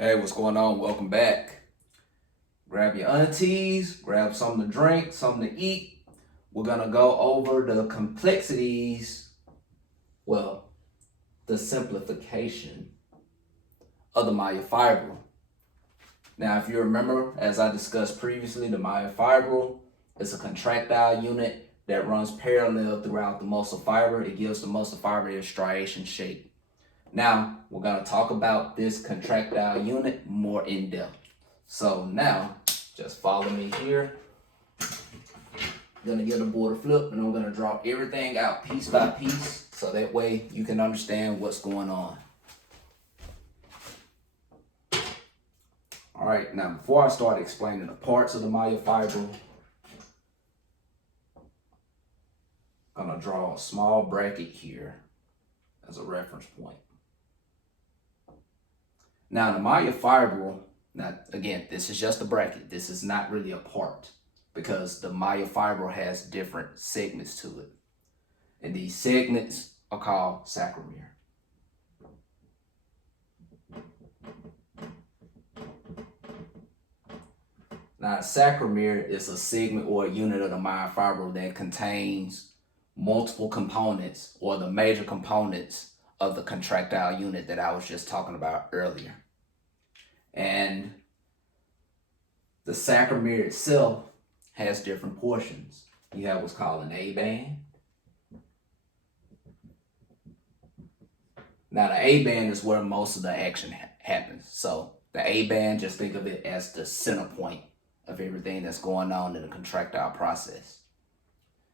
Hey, what's going on? Welcome back. Grab your aunties, grab something to drink, something to eat. We're gonna go over the complexities, well, the simplification of the myofibril. Now, if you remember, as I discussed previously, the myofibril is a contractile unit that runs parallel throughout the muscle fiber. It gives the muscle fiber a striation shape. Now, we're going to talk about this contractile unit more in depth. So now, just follow me here. I'm going to get a border flip and I'm going to draw everything out piece by piece so that way you can understand what's going on. All right, now before I start explaining the parts of the myofibril, I'm going to draw a small bracket here as a reference point. Now the myofibril, now again, this is just a bracket. This is not really a part because the myofibril has different segments to it. And these segments are called saccharometer. Now a saccharometer is a segment or a unit of the myofibril that contains multiple components or the major components of the contractile unit that I was just talking about earlier. And the saccharometer itself has different portions. You have what's called an A band. Now the A band is where most of the action happens. So the A band, just think of it as the center point of everything that's going on in the contractile process.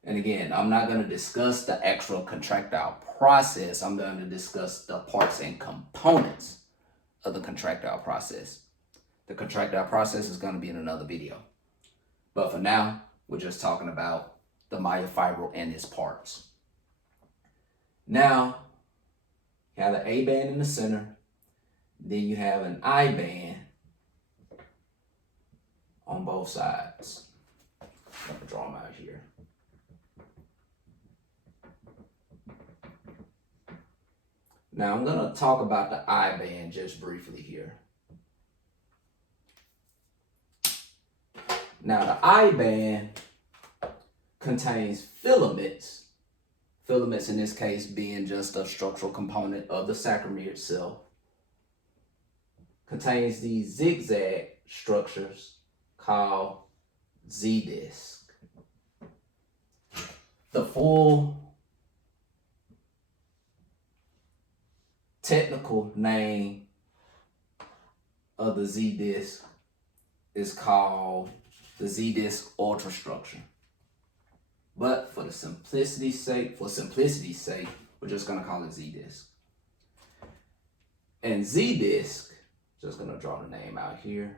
And again, I'm not going to discuss the actual contractile process. I'm going to discuss the parts and components of the contractile process. The contractile process is going to be in another video. But for now, we're just talking about the myofibril and its parts. Now, you have the A band in the center. Then you have an I band on both sides. I'm going to draw them out here. Now I'm going to talk about the I band just briefly here. Now the I band contains filaments. Filaments in this case being just a structural component of the saccharometer itself. Contains these zigzag structures called Z-disc. The full technical name of the Z-disc is called the Z-disc ultrastructure. But for simplicity's sake, we're just going to call it Z-disc. And Z-disc, just going to draw the name out here.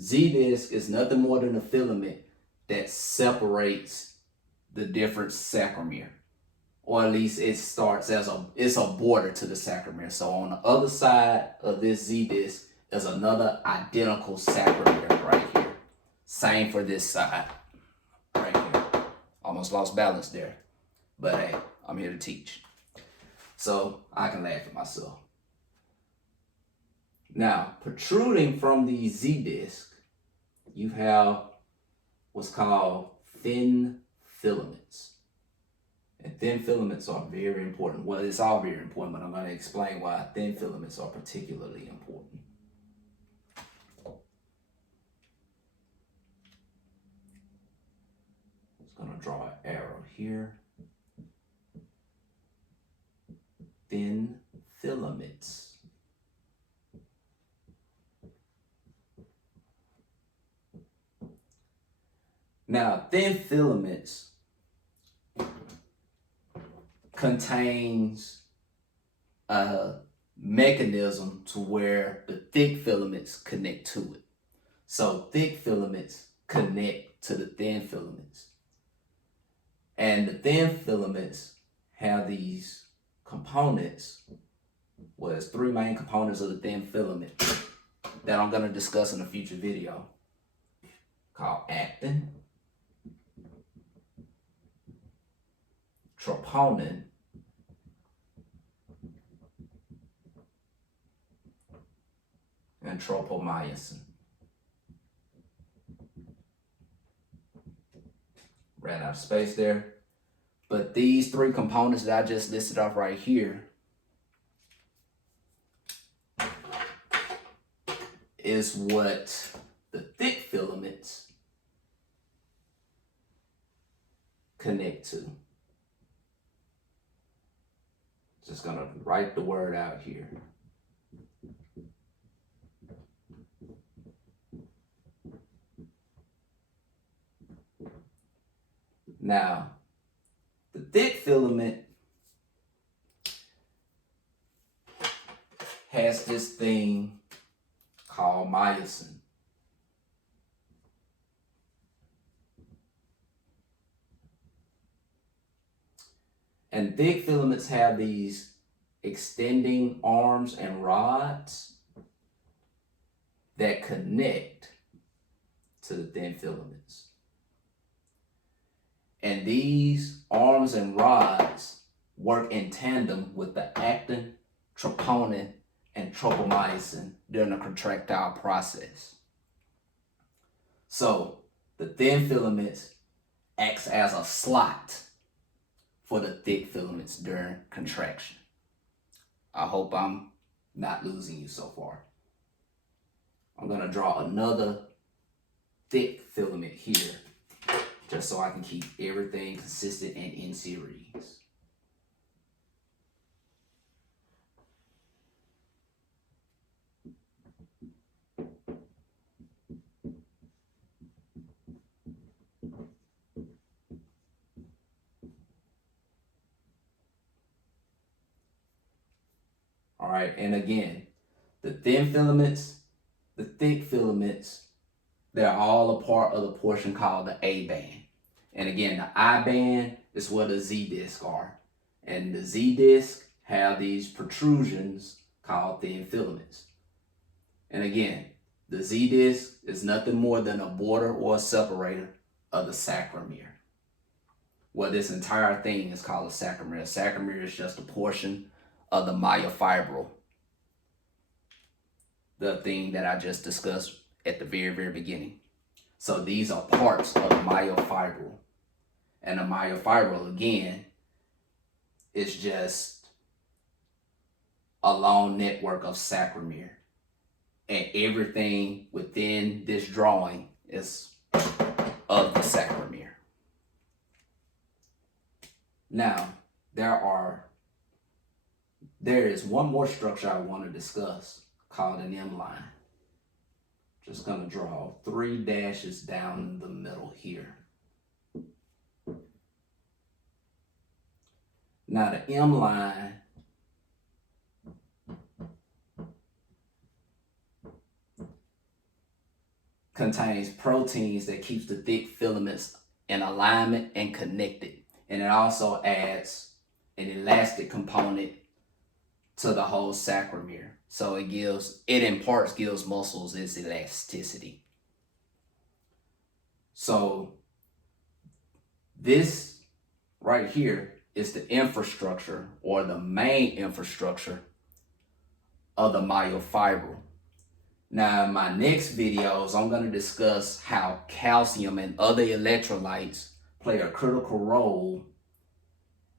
Z-disc is nothing more than a filament that separates the different saccharometer, or at least it starts as it's a border to the saccharometer. So on the other side of this Z-disc is another identical saccharometer right here. Same for this side right here. Almost lost balance there, but hey, I'm here to teach, so I can laugh at myself. Now, protruding from the Z-disc, you have what's called thin filaments. And thin filaments are very important. Well, it's all very important, but I'm going to explain why thin filaments are particularly important. Just going to draw an arrow here. Thin filaments. Now, thin filaments contains a mechanism to where the thick filaments connect to it. So thick filaments connect to the thin filaments. And the thin filaments have these components. Well, there's three main components of the thin filament that I'm going to discuss in a future video, called actin, troponin, and tropomyosin. Ran out of space there. But these three components that I just listed off right here is what the thick filaments connect to. Just gonna write the word out here. Now, the thick filament has this thing called myosin. And thick filaments have these extending arms and rods that connect to the thin filaments. And these arms and rods work in tandem with the actin, troponin, and tropomyosin during the contractile process. So the thin filaments acts as a slot for the thick filaments during contraction. I hope I'm not losing you so far. I'm going to draw another thick filament here, just so I can keep everything consistent and in series. All right, and again, the thin filaments, the thick filaments, they're all a part of the portion called the A band. And again, the I band is where the Z discs are. And the Z discs have these protrusions called thin filaments. And again, the Z disc is nothing more than a border or a separator of the saccharometer. Well, this entire thing is called a saccharometer. Saccharometer is just a portion of the myofibril, the thing that I just discussed at the very, very beginning. So these are parts of the myofibril. And the myofibril, again, is just a long network of saccharometer. And everything within this drawing is of the saccharometer. Now, there is one more structure I want to discuss called an M line. Just going to draw 3 dashes down the middle here. Now the M line contains proteins that keeps the thick filaments in alignment and connected. And it also adds an elastic component to the whole saccharometer. So it in parts gives muscles its elasticity. So this right here is the infrastructure, or the main infrastructure of the myofibril. Now in my next videos, I'm going to discuss how calcium and other electrolytes play a critical role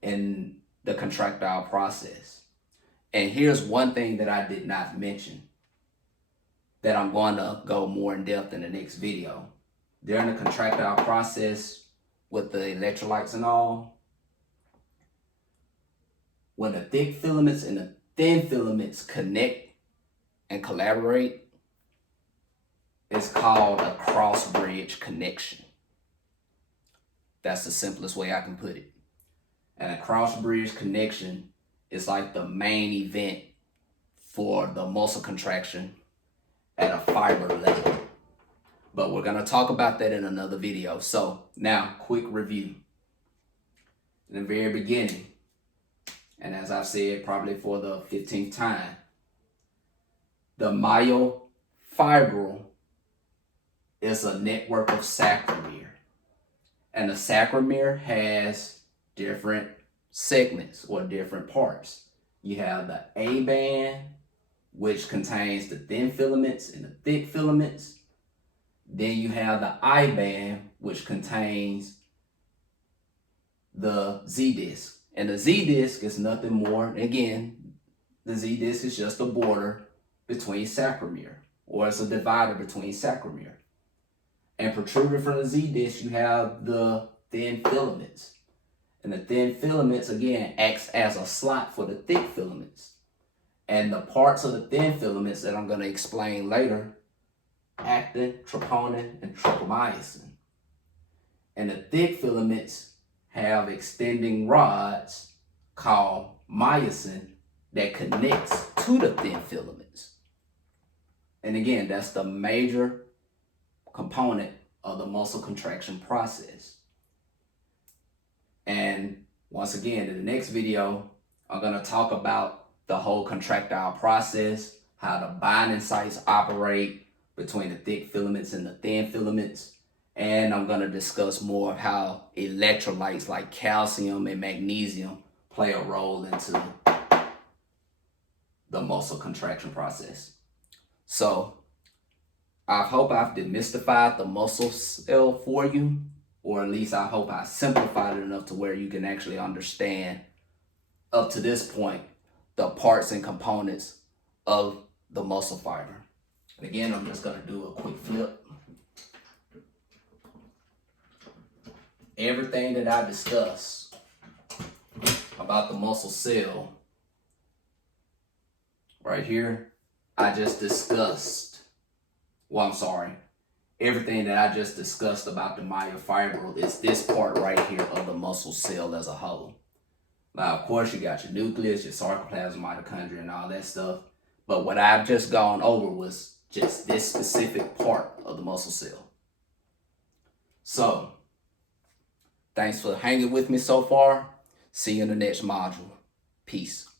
in the contractile process. And here's one thing that I did not mention that I'm going to go more in depth in the next video. During the contractile process with the electrolytes and all, when the thick filaments and the thin filaments connect and collaborate, it's called a cross-bridge connection. That's the simplest way I can put it. And a cross-bridge connection is like the main event for the muscle contraction at a fiber level. But we're going to talk about that in another video. So now, quick review. In the very beginning, and as I've said probably for the 15th time, the myofibril is a network of saccharometer. And the saccharometer has different segments or different parts. You have the A band, which contains the thin filaments and the thick filaments. Then you have the I band, which contains the Z disc. And the Z disc is nothing more, again, the Z disc is just a border between saccharometer, or it's a divider between saccharometer. And protruding from the Z disc, you have the thin filaments. And the thin filaments, again, acts as a slot for the thick filaments. And the parts of the thin filaments that I'm going to explain later, actin, troponin, and tropomyosin. And the thick filaments have extending rods called myosin that connects to the thin filaments. And again, that's the major component of the muscle contraction process. And once again, in the next video, I'm going to talk about the whole contractile process, how the binding sites operate between the thick filaments and the thin filaments. And I'm going to discuss more of how electrolytes like calcium and magnesium play a role into the muscle contraction process. So I hope I've demystified the muscle cell for you, or at least I hope I simplified it enough to where you can actually understand up to this point the parts and components of the muscle fiber. And again, I'm just going to do a quick flip. Everything that I discussed about the muscle cell right here, I just discussed. Well, I'm sorry. Everything that I just discussed about the myofibril is this part right here of the muscle cell as a whole. Now, of course, you got your nucleus, your sarcoplasm, mitochondria, and all that stuff. But what I've just gone over was just this specific part of the muscle cell. So, thanks for hanging with me so far. See you in the next module. Peace.